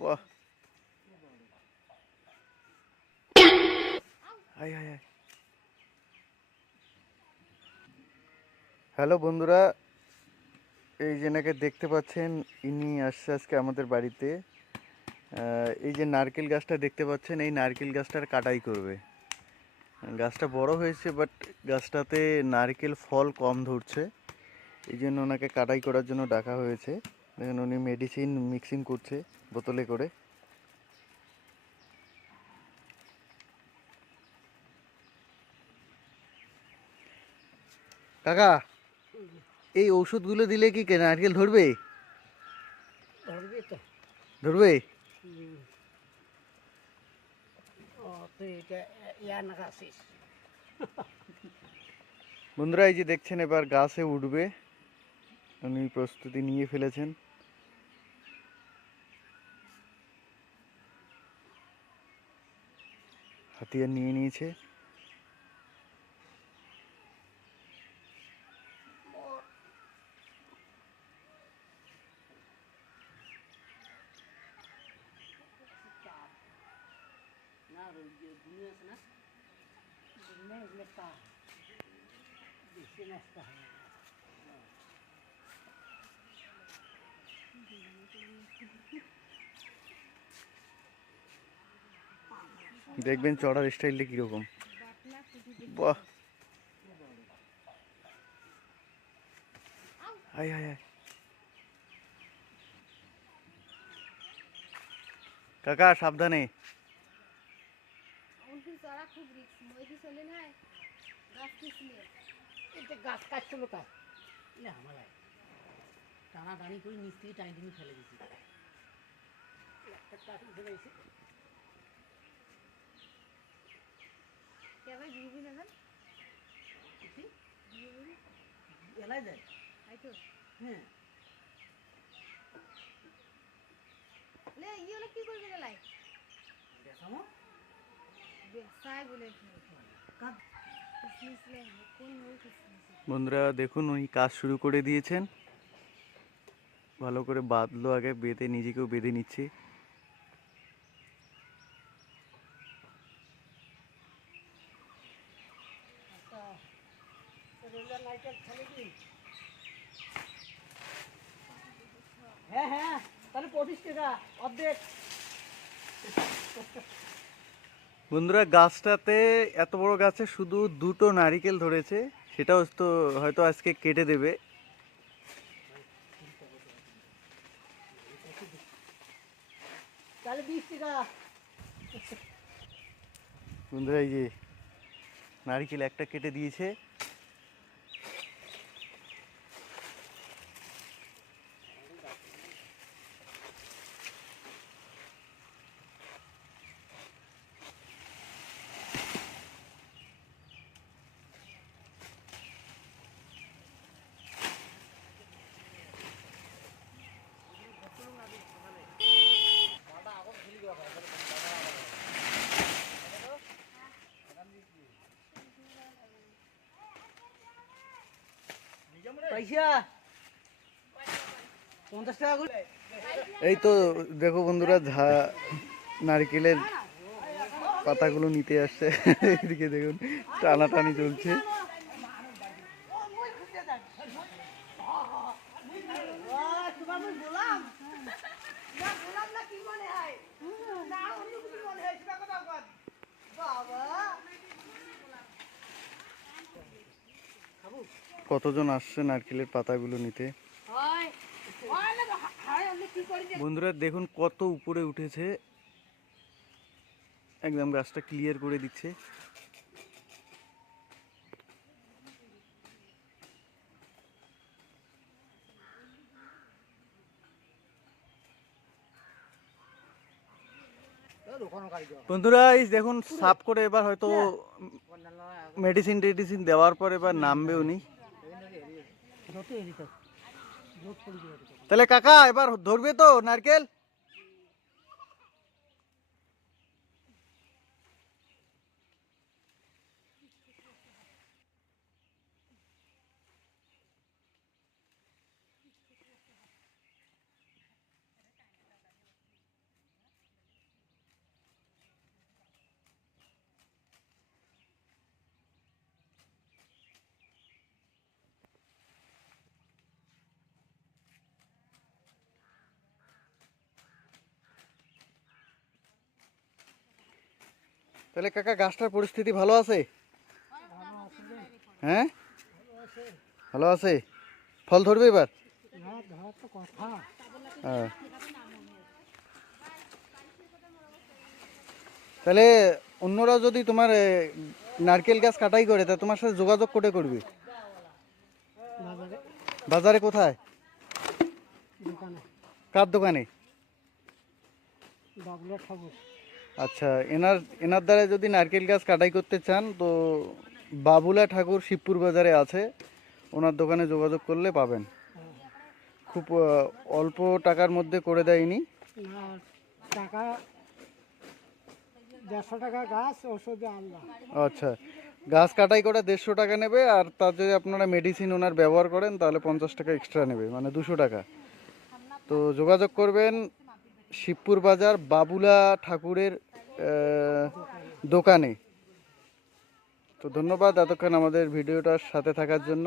বাহ, high high high. Hello বন্ধুরা, এই যে নাকি দেখতে পাচ্ছেন, ইনি আসছে আজকে আমাদের বাড়িতে। এই যে নারকেল গাছটা দেখতে পাচ্ছেন, এই নারকেল গাছটার কাটাই করবে। গাছটা বড় হয়েছে, বাট গাছটাতে নারকেল ফল কম ধরছে, এই জন্য ওনাকে কাটাই করার জন্য ডাকা হয়েছে। দেখেন উনি মেডিসিন মিক্সিং করছে বোতলে করে। কাকা, এই ওষুধগুলো দিলে কি নারকেল ধরবে? ধরবি তো। ধরবে। ও তুই এটা ইয়া নাগাছিস। বন্ধুরা, এই যে দেখছেন এবার গাছে উঠবে, উনি প্রস্তুতি নিয়ে ফেলেছেন। হাতিয়ার নিয়ে নিয়েছে। না ওই যে দুনিয়া আছে না, দুনিয়া এগুলো তা বেশি নষ্ট হয় না। দেখবেন চড়ার স্টাইলটা কিরকম। বাহ, হাই হাই হাই। কাকা সাবধানে। এটা গাছ কাটছিল তাই না আমার টানা টানি করে নিচ থেকে টানি টানি ফেলে দিছি। একটা কাটি ফেলেছি। এলাই যায়। হ্যাঁ দেখামো বন্ধুরা দেখুন, উনি কাজ শুরু করে দিয়েছেন। ভালো করে বাঁধলো, আগে বেঁধে নিজেকেও বেঁধে নিচ্ছে। হ্যাঁ হ্যাঁ তাহলে 25 টাকা অর্ধেক। বন্ধুরা, গাছটাতে এত বড় গাছে শুধু দুটো নারিকেল ধরেছে, সেটাও তো হয়তো আজকে কেটে দেবে। তাহলে 20 টাকা। বন্ধুরা, এই যে নারিকেল একটা কেটে দিয়েছে। পয়সা 50 টাকা করে। এই তো দেখো বন্ধুরা, নারকেলের পাতাগুলো নিতে আসছে। এদিকে দেখুন টানাটানি চলছে। কতজন আসছে নারকেলের পাতাগুলো নিতে। বন্ধুরা দেখুন কত উপরে উঠেছে, একদম গাছটা ক্লিয়ার করে দিচ্ছে। বন্ধুরা এই দেখুন সাফ করে এবার হয়তো মেডিসিন টেডিসিন দেওয়ার পর এবার নামবে উনি। তাহলে কাকা এবার ধরবে তো নারকেল? তাহলে কাকা গাছটার পরিস্থিতি ভালো আছে? হ্যাঁ, ভালো আছে। ফল ধরবে এবার? হ্যাঁ। তাহলে অন্যরাও যদি তোমার নারকেল গাছ কাটাই করে তা তোমার সাথে যোগাযোগ করে করবে? বাজারে বাজারে কোথায়? দোকানে কার দোকানে? বাবুলা ঠাকুর। আচ্ছা, এনার এনার দ্বারা যদি নারকেল গাছ কাটাই করতে চান তো বাবুলা ঠাকুর শিবপুর বাজারে আছে, ওনার দোকানে যোগাযোগ করলে পাবেন। খুব অল্প টাকার মধ্যে করে দেয় ইনি। না, টাকা 150 টাকা গাছ, ওষুধে আল্লাহ। আচ্ছা, গাছ কাটাই করে 150 টাকা নেবে, আর তার যদি আপনারা মেডিসিন ওনার ব্যবহার করেন তাহলে 50 টাকা এক্সট্রা নেবে, মানে 200 টাকা। তো যোগাযোগ করবেন শিবপুর বাজার বাবুলা ঠাকুরের দোকানে। তো ধন্যবাদ এতক্ষণ আমাদের ভিডিওটার সাথে থাকার জন্য।